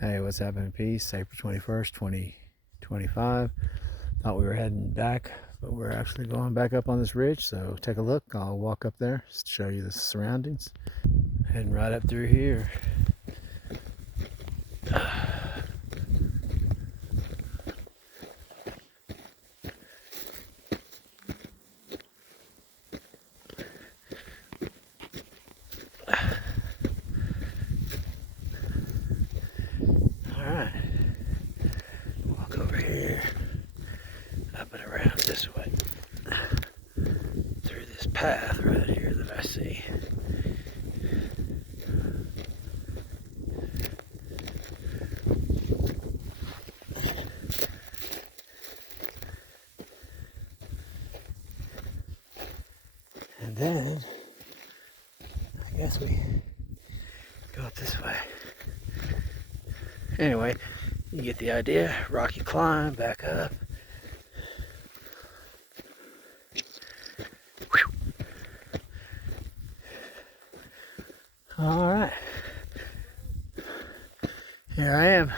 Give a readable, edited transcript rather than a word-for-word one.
Hey, what's happening, peace? April 21st, 2025. Thought we were heading back, but we're actually going back up on this ridge, so take a look. I'll walk up there, show you the surroundings. Heading right up through here. Alright, walk over here, up and around this way, through this path right here that I see. And then, I guess we go up this way. Anyway, you get the idea. Rocky climb, back up. All right. Here I am.